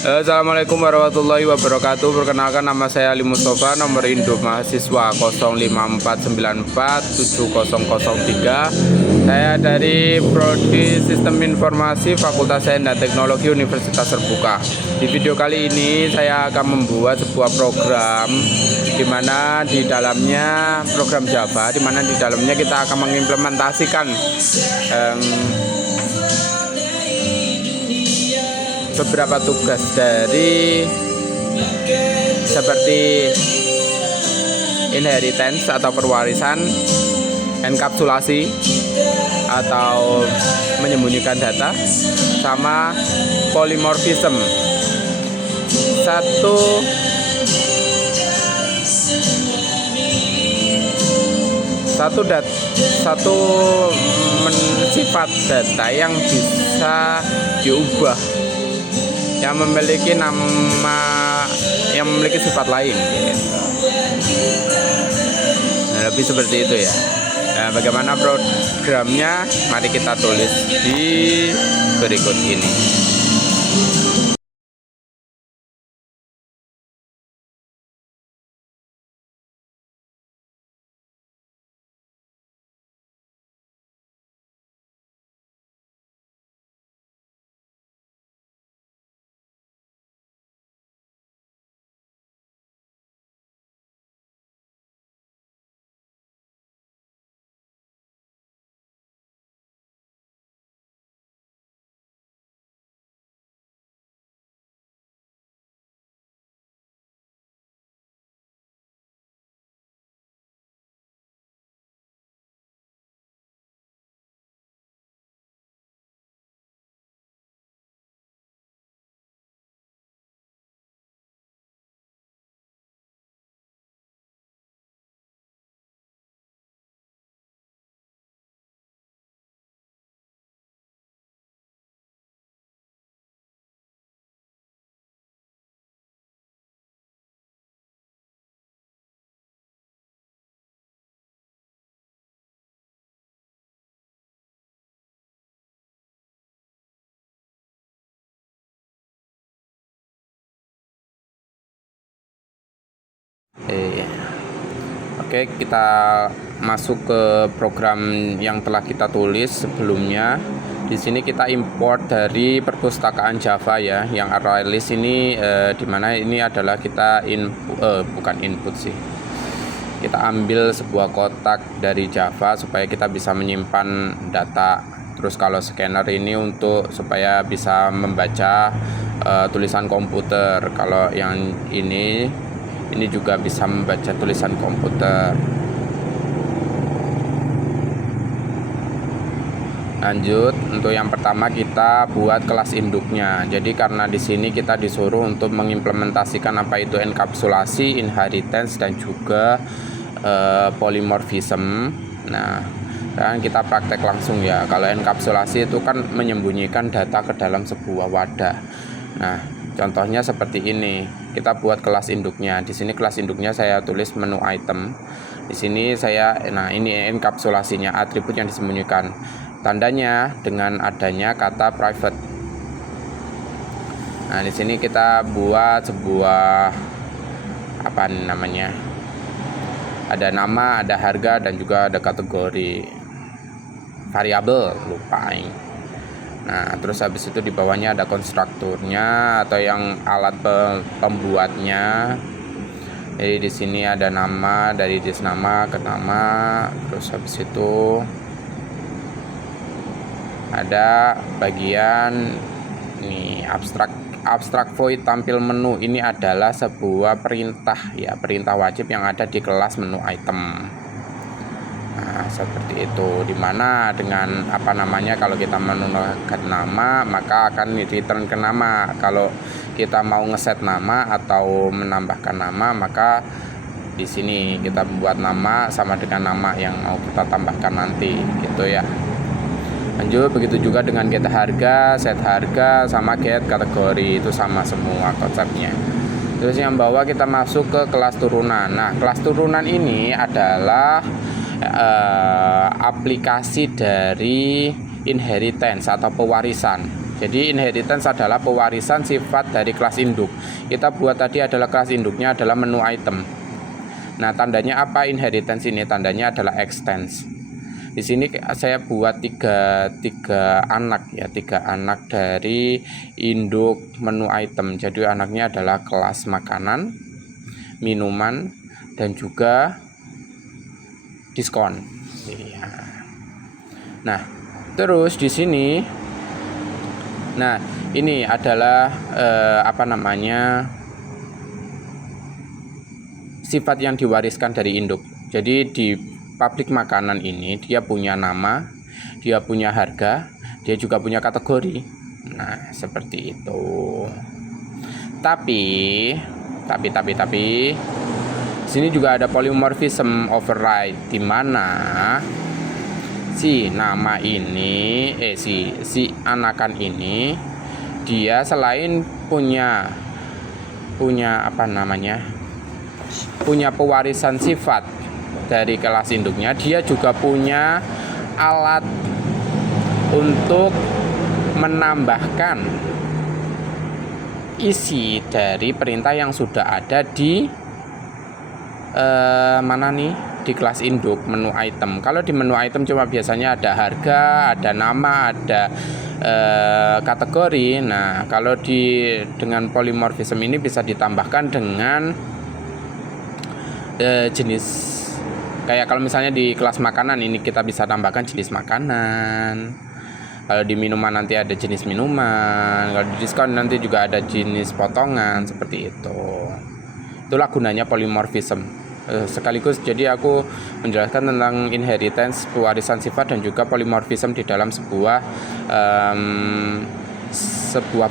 Assalamualaikum warahmatullahi wabarakatuh. Perkenalkan, nama saya Ali Mustafa, nomor induk mahasiswa 054947003. Saya dari Prodi Sistem Informasi Fakultas Sains dan Teknologi Universitas Terbuka. Di video kali ini saya akan membuat sebuah program di mana di dalamnya program Java, di mana di dalamnya kita akan mengimplementasikan beberapa tugas dari seperti inheritance atau perwarisan, enkapsulasi atau menyembunyikan data, sama polymorphism. Satu sifat data yang bisa diubah, yang memiliki sifat lain gitu. Nah, lebih seperti itu ya. Nah, bagaimana programnya? Mari kita tulis di berikut ini. Oke, kita masuk ke program yang telah kita tulis sebelumnya. Di sini kita import dari perpustakaan Java ya, yang ArrayList ini dimana ini adalah kita bukan input sih. Kita ambil sebuah kotak dari Java supaya kita bisa menyimpan data. Terus kalau scanner ini untuk supaya bisa membaca tulisan komputer. Kalau yang ini juga bisa membaca tulisan komputer. Lanjut, untuk yang pertama kita buat kelas induknya. Jadi karena di sini kita disuruh untuk mengimplementasikan apa itu enkapsulasi, inheritance, dan juga polymorphism. Nah, dan kita praktek langsung ya. Kalau enkapsulasi itu kan menyembunyikan data ke dalam sebuah wadah. Nah, contohnya seperti ini. Kita buat kelas induknya. Di sini kelas induknya saya tulis menu item. Di sini ini enkapsulasinya, atribut yang disembunyikan. Tandanya dengan adanya kata private. Nah, di sini kita buat sebuah ada nama, ada harga, dan juga ada kategori variabel, lupain. Nah, terus habis itu di bawahnya ada konstrukturnya atau yang alat pembuatnya. Jadi di sini ada nama, dari dis nama ke nama. Terus habis itu ada bagian ini abstrak void tampil menu. Ini adalah sebuah perintah ya, perintah wajib yang ada di kelas menu item. Nah, seperti itu, dimana dengan kalau kita menambahkan nama maka akan return ke nama. Kalau kita mau ngeset nama atau menambahkan nama, maka di sini kita membuat nama sama dengan nama yang mau kita tambahkan nanti gitu ya. Lanjut, begitu juga dengan get harga, set harga, sama get kategori, itu sama semua konsepnya. Terus yang bawah kita masuk ke kelas turunan. Nah, kelas turunan ini adalah aplikasi dari inheritance atau pewarisan. Jadi inheritance adalah pewarisan sifat dari kelas induk. Kita buat tadi adalah kelas induknya adalah menu item. Nah, tandanya apa inheritance ini? Tandanya adalah extends. Di sini saya buat tiga anak ya, 3 anak dari induk menu item. Jadi anaknya adalah kelas makanan, minuman, dan juga diskon. Ya. Nah, terus di sini, nah ini adalah sifat yang diwariskan dari induk. Jadi di pabrik makanan ini dia punya nama, dia punya harga, dia juga punya kategori. Nah, seperti itu. Tapi sini juga ada polymorphism override, di mana si nama ini si anakan ini dia selain punya punya pewarisan sifat dari kelas induknya, dia juga punya alat untuk menambahkan isi dari perintah yang sudah ada di di kelas induk menu item. Kalau di menu item cuma biasanya ada harga, ada nama, ada kategori. Nah, kalau dengan polymorphism ini bisa ditambahkan dengan jenis. Kayak kalau misalnya di kelas makanan ini kita bisa tambahkan jenis makanan. Kalau di minuman nanti ada jenis minuman. Kalau di diskon nanti juga ada jenis potongan, seperti itu. Itulah gunanya polymorphism. Sekaligus jadi aku menjelaskan tentang inheritance, pewarisan sifat, dan juga polymorphism di dalam sebuah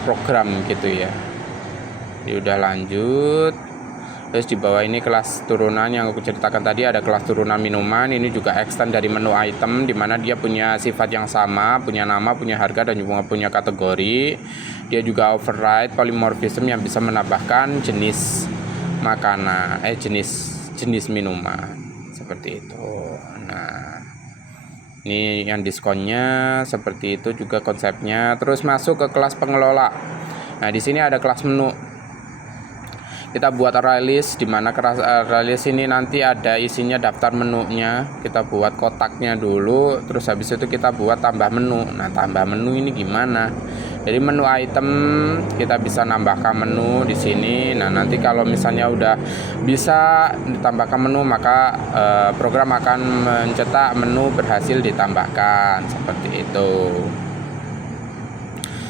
program gitu ya. Jadi udah lanjut. Terus di bawah ini kelas turunan yang aku ceritakan tadi, ada kelas turunan minuman. Ini juga extend dari menu item, di mana dia punya sifat yang sama, punya nama, punya harga, dan juga punya kategori. Dia juga override polymorphism yang bisa menambahkan jenis makanan, jenis minuman, seperti itu. Nah, ini yang diskonnya seperti itu juga konsepnya. Terus masuk ke kelas pengelola. Nah, di sini ada kelas menu. Kita buat array list, di mana array list ini nanti ada isinya daftar menunya. Kita buat kotaknya dulu, terus habis itu kita buat tambah menu. Nah, tambah menu ini gimana? Jadi menu item kita bisa nambahkan menu di sini. Nah, nanti kalau misalnya udah bisa ditambahkan menu, maka program akan mencetak menu berhasil ditambahkan, seperti itu.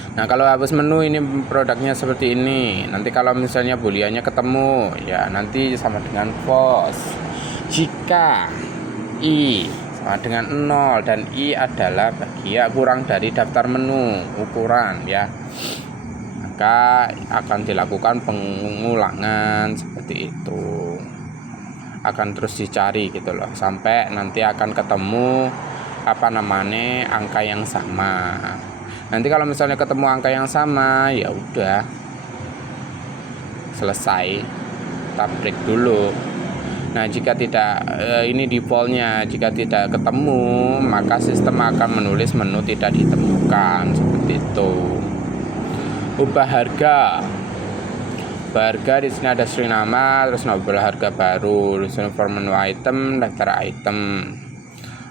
Nah, kalau hapus menu ini produknya seperti ini. Nanti kalau misalnya booleannya ketemu, ya nanti sama dengan false. Jika i sama dengan 0 dan i adalah bagian kurang dari daftar menu ukuran ya, maka akan dilakukan pengulangan seperti itu. Akan terus dicari gitu loh, sampai nanti akan ketemu angka yang sama. Nanti kalau misalnya ketemu angka yang sama, ya udah selesai, kita break dulu. Nah, jika tidak, ini defaultnya, jika tidak ketemu, maka sistem akan menulis menu tidak ditemukan, seperti itu. Ubah harga. Di sini ada string nama, terus ubah harga baru, terus for menu item, daftar item.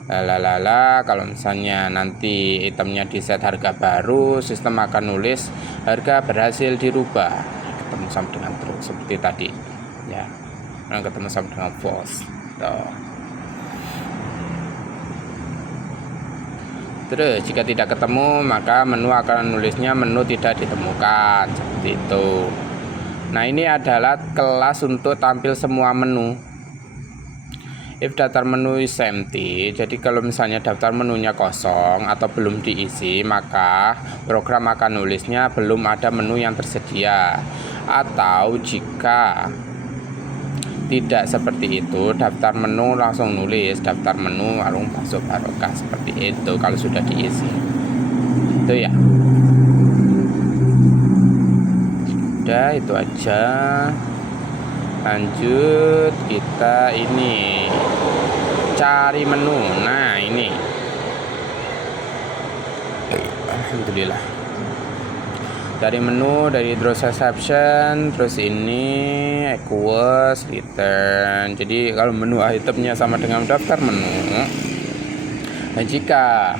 Kalau misalnya nanti itemnya di set harga baru, sistem akan nulis harga berhasil dirubah, ketemu sama dengan true seperti tadi ya, ketemu sama dengan false. Terus jika tidak ketemu, maka menu akan nulisnya menu tidak ditemukan, seperti itu. Nah, ini adalah kelas untuk tampil semua menu. If daftar menu is empty, jadi kalau misalnya daftar menunya kosong atau belum diisi, maka program akan nulisnya belum ada menu yang tersedia. Atau jika tidak seperti itu, daftar menu langsung nulis daftar menu lalu masuk barokah, seperti itu kalau sudah diisi. Itu ya. Sudah, itu aja. Lanjut, kita ini cari menu. Nah, ini alhamdulillah dari menu, dari draw exception, terus ini equals return. Jadi kalau menu itemnya sama dengan daftar menu, dan jika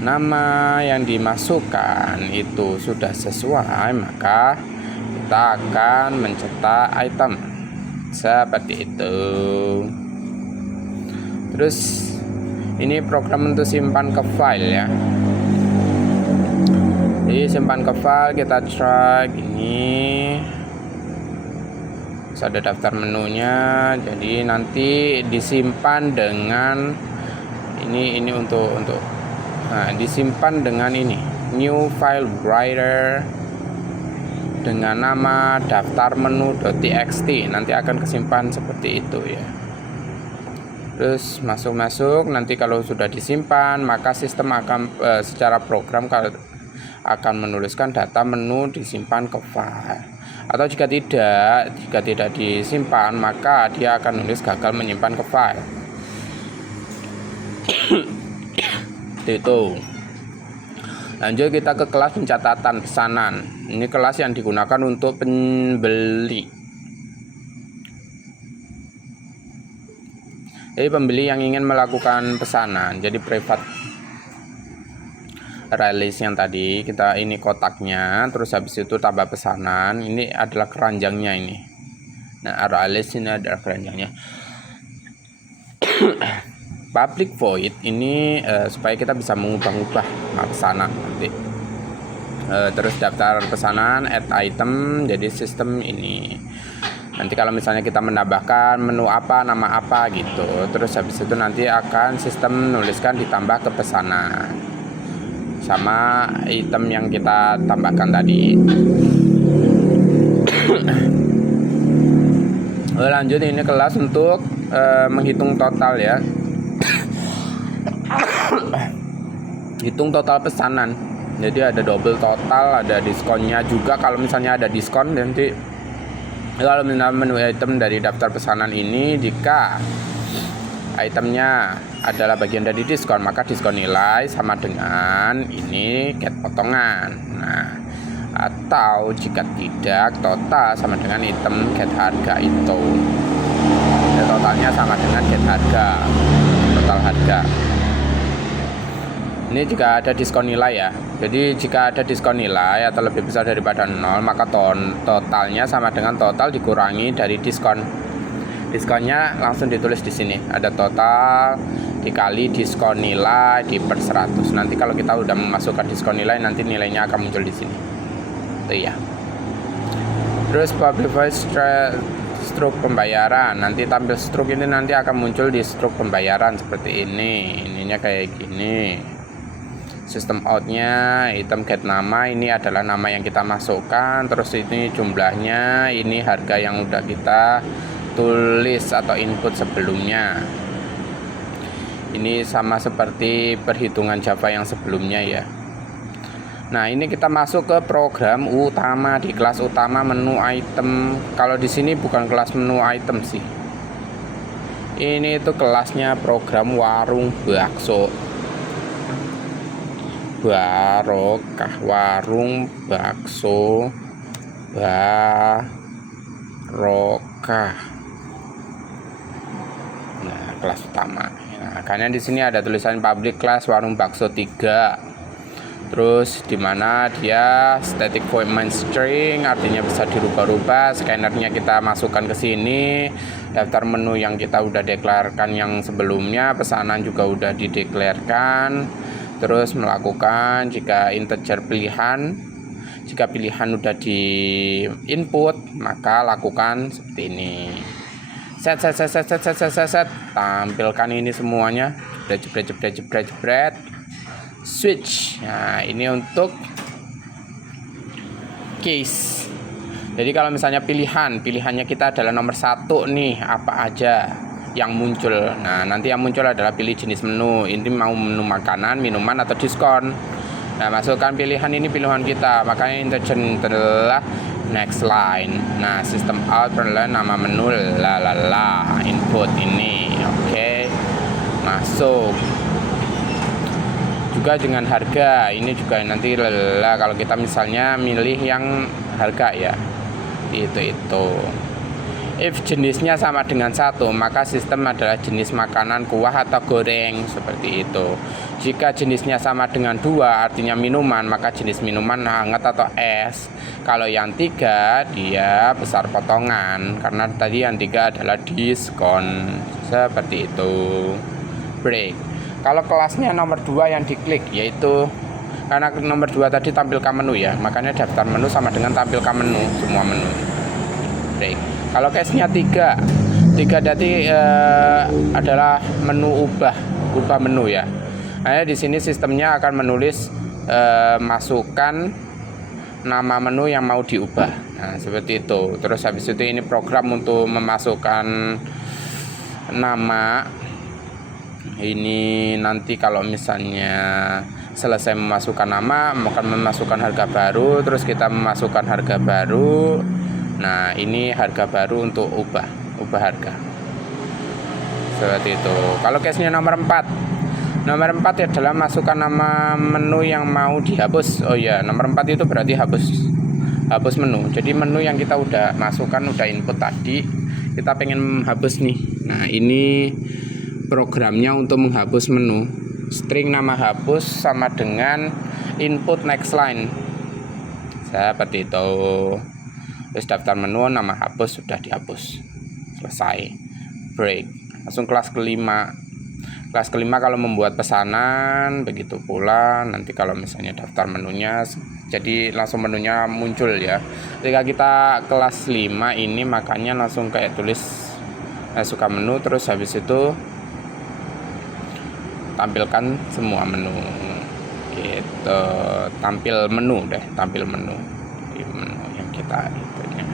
nama yang dimasukkan itu sudah sesuai, maka kita akan mencetak item seperti itu. Terus ini program untuk simpan ke file ya. Jadi simpan ke file, kita try ini. Terus ada daftar menunya. Jadi nanti disimpan dengan ini untuk disimpan dengan ini new file writer dengan nama daftar menu.txt. Nanti akan kesimpan seperti itu ya. Terus masuk, nanti kalau sudah disimpan maka sistem akan secara program akan menuliskan data menu disimpan ke file. Atau jika tidak disimpan, maka dia akan menulis gagal menyimpan ke file. Itu. Lanjut kita ke kelas pencatatan pesanan. Ini kelas yang digunakan untuk pembeli. Jadi pembeli yang ingin melakukan pesanan. Jadi private release yang tadi kita ini kotaknya, terus habis itu tambah pesanan. Ini adalah keranjangnya ini. Nah, release ini adalah keranjangnya. Public void ini supaya kita bisa mengubah-ubah pesanan nanti. Terus daftar pesanan, add item, jadi sistem ini. Nanti kalau misalnya kita menambahkan menu apa, nama apa gitu, terus habis itu nanti akan sistem menuliskan ditambah ke pesanan sama item yang kita tambahkan tadi. Lanjut, ini kelas untuk menghitung total ya. Hitung total pesanan. Jadi ada double total, ada diskonnya juga. Kalau misalnya ada diskon, nanti kalau menu item dari daftar pesanan ini, jika itemnya adalah bagian dari diskon, maka diskon nilai sama dengan ini get potongan. Nah, atau jika tidak, total sama dengan item get harga itu. Ya, totalnya sama dengan get harga, total harga. Ini jika ada diskon nilai ya. Jadi jika ada diskon nilai atau lebih besar daripada 0, maka totalnya sama dengan total dikurangi dari diskon. Diskonnya langsung ditulis di sini. Ada total dikali diskon nilai di per 100. Nanti kalau kita udah memasukkan diskon nilai, nanti nilainya akan muncul di sini. Itu ya. Terus public voice struk pembayaran. Nanti tampil struk ini nanti akan muncul di struk pembayaran seperti ini. Ininya kayak gini. Sistem outnya item get nama, ini adalah nama yang kita masukkan, terus ini jumlahnya, ini harga yang udah kita tulis atau input sebelumnya. Ini sama seperti perhitungan Java yang sebelumnya ya. Nah, ini kita masuk ke program utama di kelas utama menu item. Kalau di sini bukan kelas menu item sih. Ini itu kelasnya program warung bakso. Barokah, warung bakso barokah. Nah, kelas utama. Nah, karena di sini ada tulisan public class warung bakso 3. Terus dimana dia static void main string, artinya bisa dirubah-rubah. Scannernya kita masukkan ke sini. Daftar menu yang kita udah deklarkan yang sebelumnya, pesanan juga udah dideklarkan. Terus melakukan jika integer pilihan, jika pilihan udah di input, maka lakukan seperti ini. Set. Tampilkan ini semuanya. Jebret. Switch. Nah, ini untuk case. Jadi kalau misalnya pilihannya kita adalah nomor 1 nih, apa aja yang muncul. Nah, nanti yang muncul adalah pilih jenis menu. Ini mau menu makanan, minuman, atau diskon. Nah, masukkan pilihan ini pilihan kita. Makanya integer adalah next line. Nah, sistem out adalah nama menu input ini. Oke. Masuk. juga dengan harga. Ini juga nanti lelah kalau kita misalnya milih yang harga ya, itu. If jenisnya sama dengan 1, maka sistem adalah jenis makanan, kuah atau goreng, seperti itu. Jika jenisnya sama dengan 2, artinya minuman, maka jenis minuman hangat atau es. Kalau yang 3, dia besar potongan, karena tadi yang 3 adalah diskon, seperti itu. Break. Kalau kelasnya nomor 2 yang diklik, yaitu karena nomor 2 tadi tampilkan menu ya, makanya daftar menu sama dengan tampilkan menu, semua menu. Break. Kalau case-nya 3 tadi adalah menu ubah menu ya. Nah, di sini sistemnya akan menulis masukkan nama menu yang mau diubah. Nah, seperti itu. Terus habis itu ini program untuk memasukkan nama. Ini nanti kalau misalnya selesai memasukkan nama, akan memasukkan harga baru, terus kita memasukkan harga baru. Nah, ini harga baru untuk ubah harga, seperti itu. Kalau case-nya nomor 4 adalah masukkan nama menu yang mau dihapus. Oh ya, nomor 4 itu berarti hapus menu. Jadi menu yang kita udah masukkan, udah input tadi, kita pengen menghapus nih. Nah, ini programnya untuk menghapus menu. String nama hapus sama dengan input next line, seperti itu. Terus daftar menu, nama hapus sudah dihapus, selesai. Break. Langsung kelas kelima. Kelas kelima kalau membuat pesanan, begitu pula nanti kalau misalnya daftar menunya, jadi langsung menunya muncul ya. Ketika kita kelas 5 ini, makanya langsung kayak tulis suka menu, terus habis itu tampilkan semua menu gitu. Tampil menu yang kita itunya.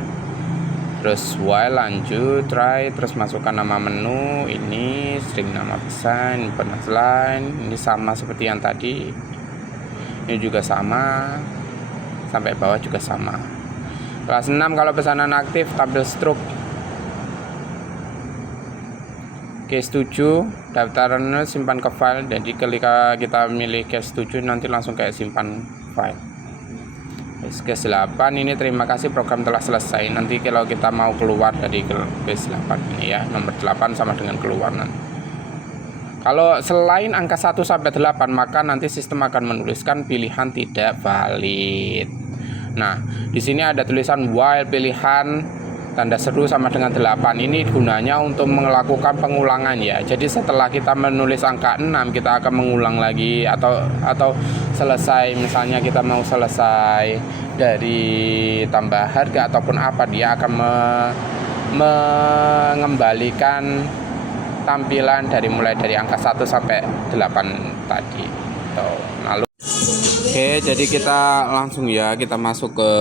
Terus while lanjut try, terus masukkan nama menu, ini string nama pesan, next line, ini sama seperti yang tadi, ini juga sama, sampai bawah juga sama. Kelas 6 kalau pesanan aktif tampil stroke. Case 7 daftarannya simpan ke file, jadi ketika kita milih case 7 nanti langsung kayak simpan file. Case 8 ini terima kasih program telah selesai. Nanti kalau kita mau keluar dari case 8 ini ya, nomor 8 sama dengan keluar nanti. Kalau selain angka 1 sampai 8, maka nanti sistem akan menuliskan pilihan tidak valid. Nah, di sini ada tulisan while pilihan tanda seru sama dengan 8. Ini gunanya untuk melakukan pengulangan ya. Jadi setelah kita menulis angka 6, kita akan mengulang lagi, atau selesai, misalnya kita mau selesai dari tambah harga ataupun apa, dia akan mengembalikan tampilan mulai dari angka 1 sampai 8 tadi. Lalu jadi kita langsung ya, kita masuk ke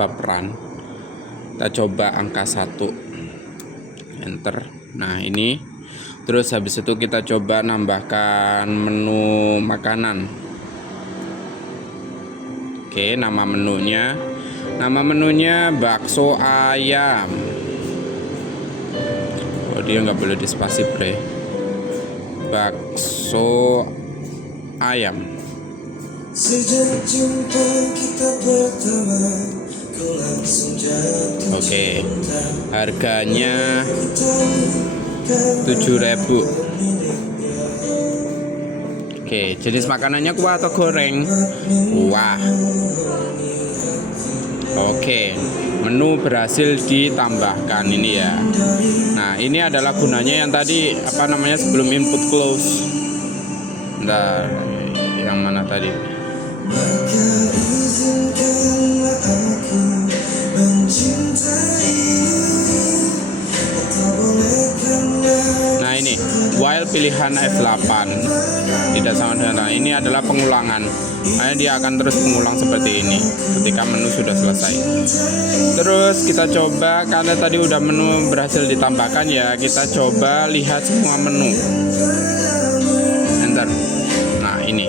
bab run. Kita coba angka 1, enter. Nah, ini terus habis itu kita coba nambahkan menu makanan. Oke, nama menunya bakso ayam. Oh, dia nggak boleh dispasi bre. Bakso ayam. Sejak jumpa kita pertama, oke, harganya 7.000. Oke, jenis makanannya kuah atau goreng? Kuah. Oke, menu berhasil ditambahkan ini ya. Nah, ini adalah gunanya yang tadi sebelum input close. Bentar, yang mana tadi? Nah, ini while pilihan F8 tidak sama dengan ini adalah pengulangan. Nah, dia akan terus mengulang seperti ini ketika menu sudah selesai. Terus kita coba, karena tadi udah menu berhasil ditambahkan ya, kita coba lihat semua menu. Enter. Nah, ini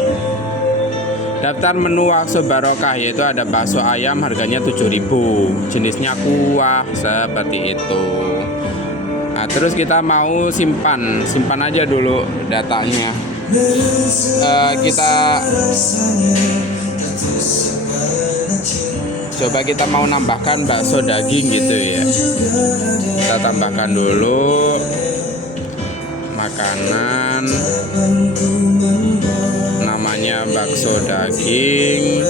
daftar menu bakso barokah, yaitu ada bakso ayam harganya 7.000, jenisnya kuah, seperti itu. Nah, terus kita mau simpan aja dulu datanya. kita coba kita mau nambahkan bakso daging gitu ya. Kita tambahkan dulu makanan namanya bakso daging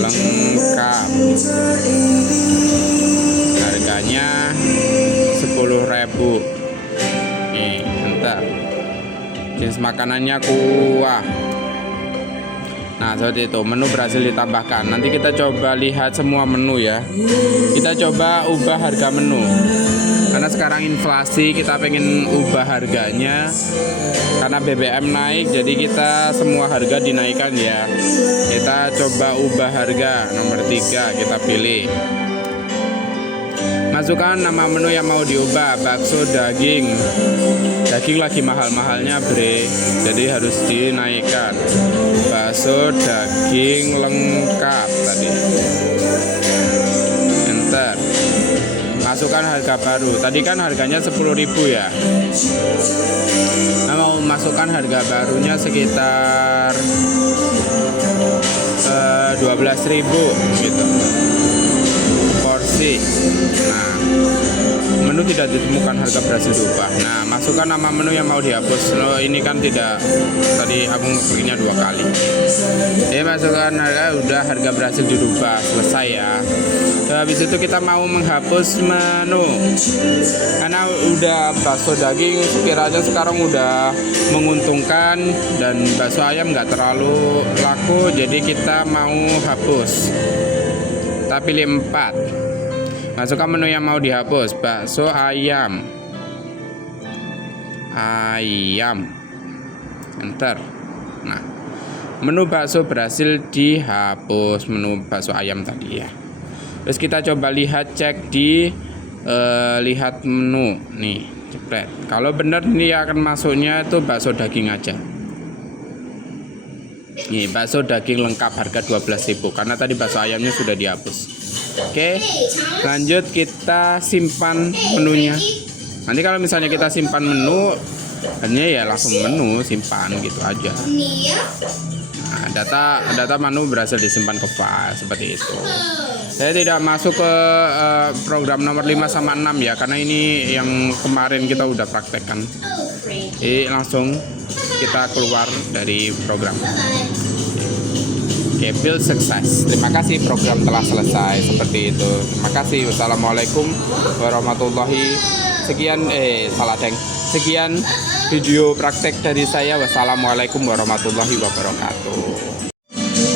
lengkap, harganya 10.000. Nih, bentar. Jenis makanannya kuah. Nah, seperti itu, menu berhasil ditambahkan. Nanti kita coba lihat semua menu ya. Kita coba ubah harga menu. Karena sekarang inflasi, kita pengen ubah harganya. Karena BBM naik, jadi kita semua harga dinaikkan ya. Kita coba ubah harga. Nomor 3 kita pilih. Masukkan nama menu yang mau diubah. Bakso daging. Daging lagi mahal-mahalnya bre, jadi harus dinaikkan. Bakso daging lengkap tadi. Enter. Masukkan harga baru. Tadi kan harganya 10.000 ya. Nah, mau masukkan harga barunya sekitar 12.000 gitu. Porsi. Nah, menu tidak ditemukan harga berhasil diubah. Nah, masukkan nama menu yang mau dihapus. Loh, ini kan tidak, tadi aku bikinnya 2 kali. Masukkan harga berhasil dirubah, selesai ya. Habis itu kita mau menghapus menu. Karena udah bakso daging sekiranya sekarang udah menguntungkan dan bakso ayam nggak terlalu laku, jadi kita mau hapus. Kita pilih 4. Masukkan menu yang mau dihapus. Bakso ayam. Enter. Nah, menu bakso berhasil dihapus. Menu bakso ayam tadi ya. Terus kita coba lihat, cek di lihat menu nih, jepret. Kalau benar ini akan masuknya itu bakso daging aja. Nih, bakso daging lengkap harga 12.000 karena tadi bakso ayamnya sudah dihapus. Oke, lanjut kita simpan menunya. Nanti kalau misalnya kita simpan menu, hanya ya langsung menu simpan gitu aja. Nah, data menu berhasil disimpan ke file seperti itu. Saya tidak masuk ke program nomor 5 sama 6 ya, karena ini yang kemarin kita udah praktekkan. Jadi langsung kita keluar dari program. Oke, build sukses. Terima kasih, program telah selesai. Seperti itu. Terima kasih. Wassalamualaikum warahmatullahi. Sekian video praktek dari saya. Wassalamualaikum warahmatullahi wabarakatuh.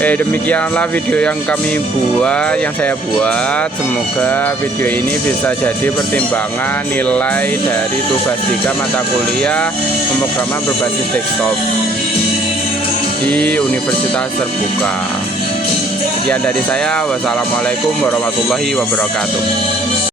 Demikianlah video yang saya buat. Semoga video ini bisa jadi pertimbangan nilai dari tugas 3 mata kuliah pemrograman berbasis desktop di Universitas Terbuka. Sekian dari saya. Wassalamualaikum warahmatullahi wabarakatuh.